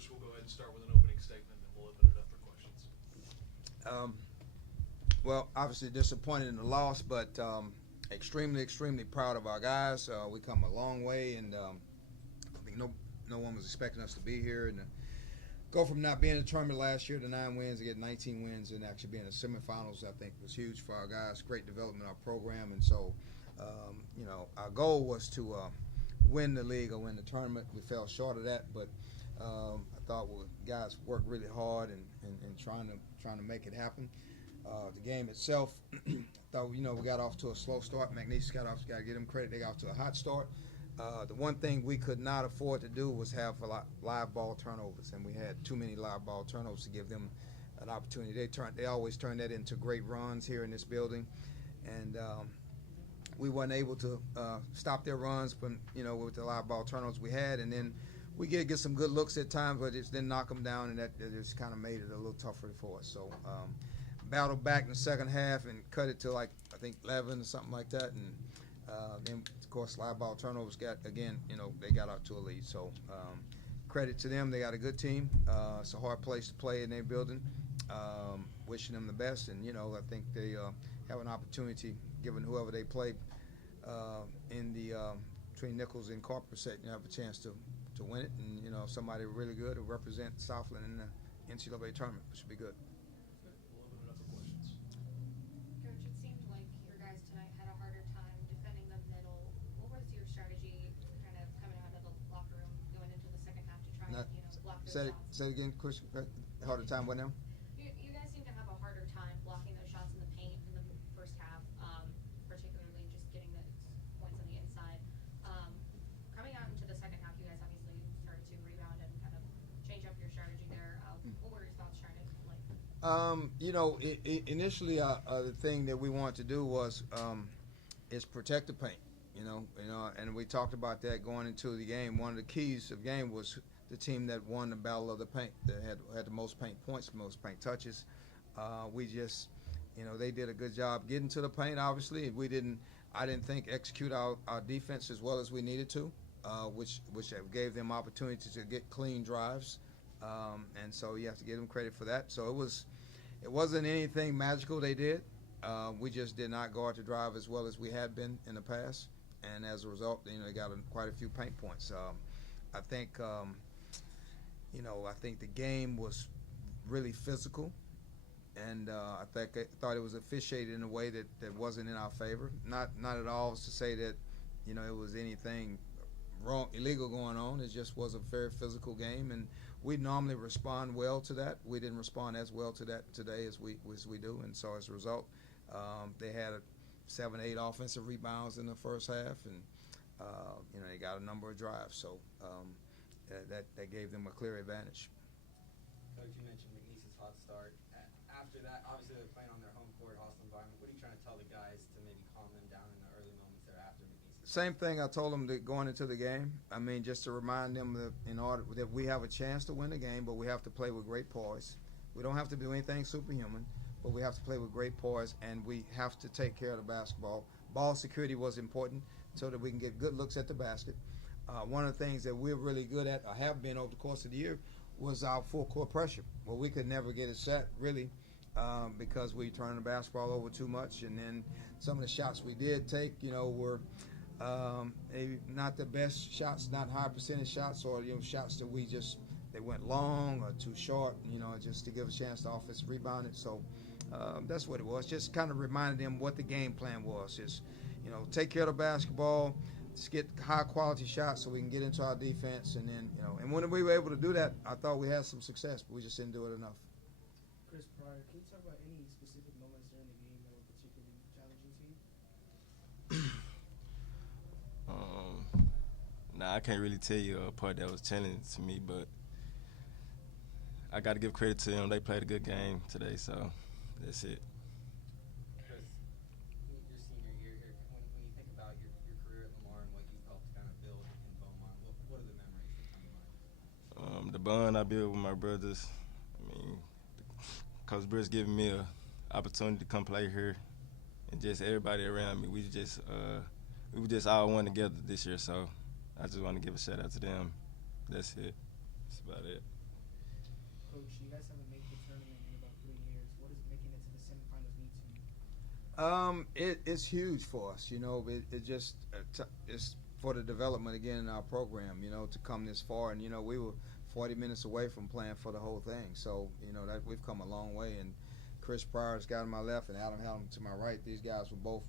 Coach, we'll go ahead and start with an opening statement, and we'll open it up for questions. Well, obviously disappointed in the loss, but extremely, extremely proud of our guys. We come a long way, and I think no one was expecting us to be here. And go from not being in the tournament last year to 9 wins to get 19 wins and actually being in the semifinals, I think was huge for our guys. Great development of our program, and so our goal was to win the league or win the tournament. We fell short of that, but I thought guys worked really hard and trying to make it happen. The game itself, I thought we got off to a slow start. McNeese got to give them credit. They got off to a hot start. The one thing we could not afford to do was have a lot live ball turnovers, and we had too many live ball turnovers to give them an opportunity. They always turn that into great runs here in this building, and we weren't able to stop their runs with the live ball turnovers we had, and then we get some good looks at times, but it just didn't knock them down, and that just kind of made it a little tougher for us. So battled back in the second half and cut it to I think 11 or something like that, and then of course live ball turnovers they got out to a lead. So credit to them, they got a good team. It's a hard place to play in their building. Wishing them the best, and I think they have an opportunity, given whoever they play in the between Nichols and Carper set, have a chance to win it, and somebody really good to represent Southland in the NCAA tournament, which would be good. We'll open it up for questions. Coach, it seemed like your guys tonight had a harder time defending the middle. What was your strategy kind of coming out of the locker room going into the second half to try and block those shots? Say it again, Chris. Harder time what now? You guys seem to have a harder time blocking those shots in the paint in the first half, particularly just getting the points on the inside. Coming out into the second half, you guys obviously started to rebound and kind of change up your strategy there. What were your thoughts trying to initially the thing that we wanted to do was is protect the paint. And we talked about that going into the game. One of the keys of the game was the team that won the battle of the paint, that had the most paint points, most paint touches. We just, they did a good job getting to the paint. Obviously, I didn't think execute our defense as well as we needed to, which gave them opportunity to get clean drives. And so you have to give them credit for that. So it wasn't anything magical they did. We just did not guard the drive as well as we had been in the past, and as a result, they got quite a few paint points. I think the game was really physical, and I thought it was officiated in a way that wasn't in our favor. Not at all to say that it was anything wrong, illegal going on. It just was a very physical game, and we normally respond well to that. We didn't respond as well to that today as we do, and so as a result, they had 7-8 offensive rebounds in the first half, and they got a number of drives, so that gave them a clear advantage. Coach, you mentioned McNeese's hot start. After that, obviously they're playing on their home court, hostile environment. What are you trying to tell the guys to maybe calm them down in the early moments thereafter McNeese? Same thing I told them going into the game. I mean, just to remind them that that we have a chance to win the game, but we have to play with great poise. We don't have to do anything superhuman, but we have to play with great poise, and we have to take care of the basketball. Ball security was important so that we can get good looks at the basket. One of the things that we're really good at, or have been over the course of the year, was our full court pressure. Well, we could never get it set, really, because we turned the basketball over too much, and then some of the shots we did take, were not the best shots, not high percentage shots, or shots that they went long or too short, just to give a chance to offensive rebound it. So that's what it was. Just kind of reminded them what the game plan was. Just take care of the basketball, just get high quality shots so we can get into our defense, and then and when we were able to do that, I thought we had some success, but we just didn't do it enough. Chris, prior, can you talk about any specific moments during the game that were particularly challenging to you? Nah, I can't really tell you a part that was challenging to me, but I got to give credit to them. They played a good game today, so that's it. Chris, your senior year here, when you think about your career at Lamar and what you helped kind of build in Beaumont, what are the memories that come to mind? The bond I built with my brothers. I mean, Coach Britt's giving me a opportunity to come play here, and just everybody around me. We were just all one together this year, so I just want to give a shout out to them. That's it. That's about it. You guys haven't made the tournament in about 3 years. What does making it to the semifinals mean to you? It's huge for us. It just it's for the development again in our program. To come this far, and we were 40 minutes away from playing for the whole thing. So that we've come a long way. And Chris Pryor's got on my left, and Adam Hallam to my right. These guys were both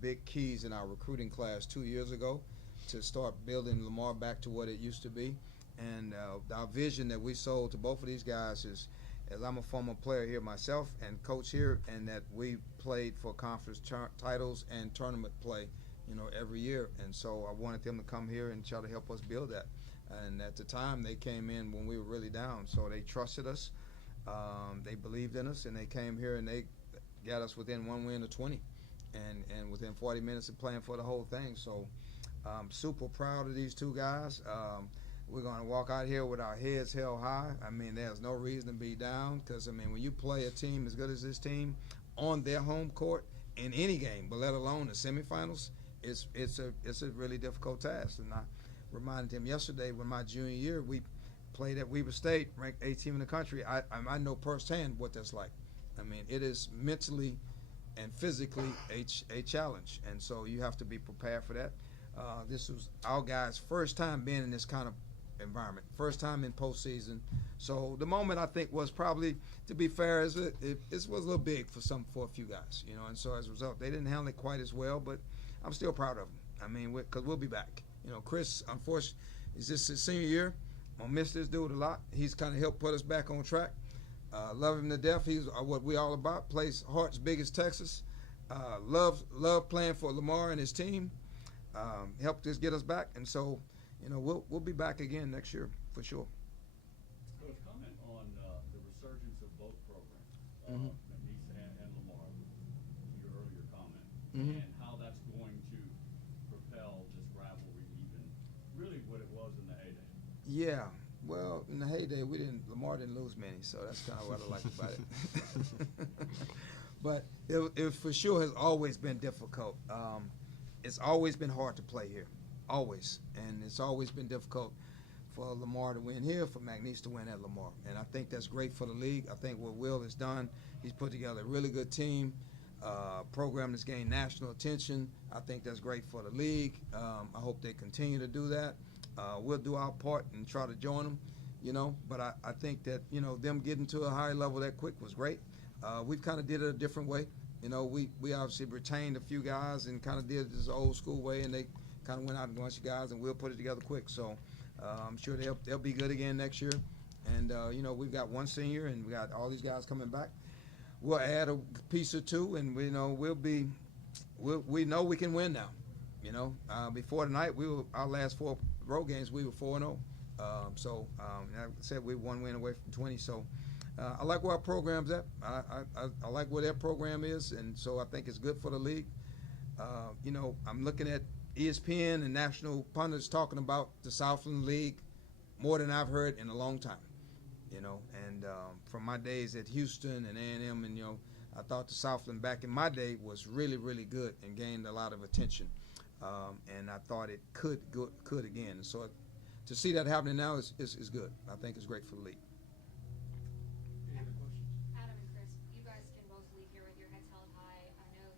big keys in our recruiting class 2 years ago to start building Lamar back to what it used to be. And our vision that we sold to both of these guys is, as I'm a former player here myself and coach here, and that we played for conference titles and tournament play, every year. And so I wanted them to come here and try to help us build that. And at the time, they came in when we were really down. So they trusted us. They believed in us, and they came here and they got us within one win of 20 and within 40 minutes of playing for the whole thing. So I'm super proud of these two guys. We're going to walk out here with our heads held high. I mean, there's no reason to be down because, when you play a team as good as this team on their home court in any game, but let alone the semifinals, it's a really difficult task. And I reminded him yesterday when my junior year we played at Weber State, ranked 18th in the country. I know firsthand what that's like. It is mentally and physically a challenge, and so you have to be prepared for that. This was our guys' first time being in this kind of environment, first time in postseason. So the moment I think was probably, to be fair, it was a little big for a few guys, and so as a result they didn't handle it quite as well. But I'm still proud of them. Because we'll be back. Chris, unfortunately, is this his senior year. I'm gonna miss this dude a lot. He's kind of helped put us back on track. Love him to death. He's what we all about. Plays Heart's biggest Texas. Love playing for Lamar and his team. Helped us get us back, and so we'll be back again next year for sure. Coach, comment on the resurgence of both programs, Mhm. McNeese and Lamar, to your earlier comment, Mhm. and how that's going to propel this rivalry even really what it was in the heyday. Yeah. Well, in the heyday, Lamar didn't lose many, so that's kind of what I like about it. But it for sure has always been difficult. It's always been hard to play here, always, and it's always been difficult for Lamar to win here, for McNeese to win at Lamar, and I think that's great for the league. I think what Will has done, he's put together a really good team, program that's gained national attention. I think that's great for the league. I hope they continue to do that. We'll do our part and try to join them, but I think that, them getting to a higher level that quick was great. We've kind of did it a different way. We obviously retained a few guys and kind of did it this old school way, and they kind of went out and bunch of guys, and we'll put it together quick. So I'm sure they'll be good again next year. And, we've got one senior, and we got all these guys coming back. We'll add a piece or two, and, we know we can win now. Before tonight, our last 4 road games, we were 4-0. Like I said, we're 1 win away from 20. So I like where our program's at. I like where their program is, and so I think it's good for the league. I'm looking at ESPN and national pundits talking about the Southland League more than I've heard in a long time. And from my days at Houston and A&M, and I thought the Southland back in my day was really, really good and gained a lot of attention. And I thought it could again. And so to see that happening now is good. I think it's great for the league. Any other questions? Adam and Chris, you guys can both leave here with your heads held high. I know,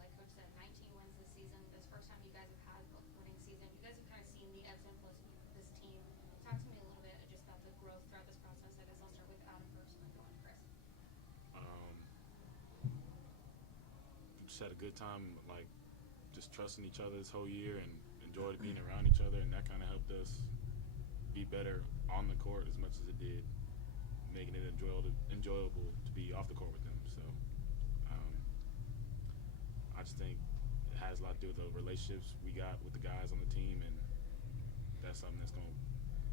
like Coach said, 19 wins this season. This is the first time you guys have had a winning season. You guys have kind of seen the ebbs and flows of this team. Talk to me a little bit just about the growth throughout this process. I guess I'll start with Adam first and then go on to Chris. We just had a good time, just trusting each other this whole year and enjoyed being around each other, and that kind of helped us be better on the court as much as it did making it enjoyable to be off the court with them. So I just think it has a lot to do with the relationships we got with the guys on the team, and that's something that's going to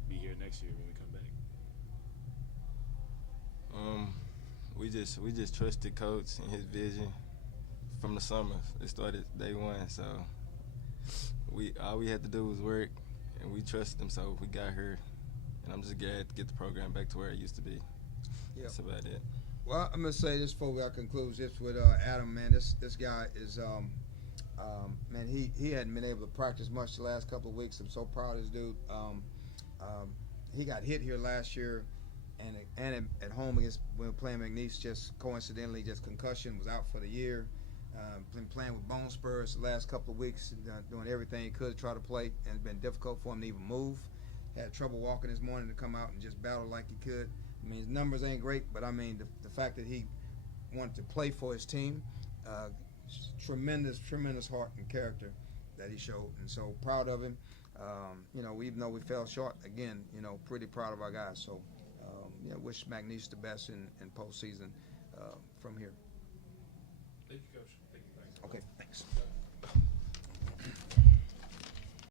be here next year when we come back. We just trusted Coach and his vision from the summer. It started day one, so all we had to do was work, and we trusted him, so we got here, and I'm just glad to get the program back to where it used to be. Yeah. That's about it. Well, I'm gonna say this before I conclude this with Adam. Man, this guy is man. He hadn't been able to practice much the last couple of weeks. I'm so proud of this dude. He got hit here last year and at home against when we were playing McNeese, just coincidentally, just concussion, was out for the year. Been playing with bone spurs the last couple of weeks, doing everything he could to try to play, and it's been difficult for him to even move. Had trouble walking this morning to come out and just battle like he could. I mean, his numbers ain't great, but I mean, the fact that he wanted to play for his team, tremendous heart and character that he showed, and so proud of him. Even though we fell short, again, pretty proud of our guys. So, wish McNeese the best in postseason from here. Thank you, Coach. Thank you. Okay, thanks.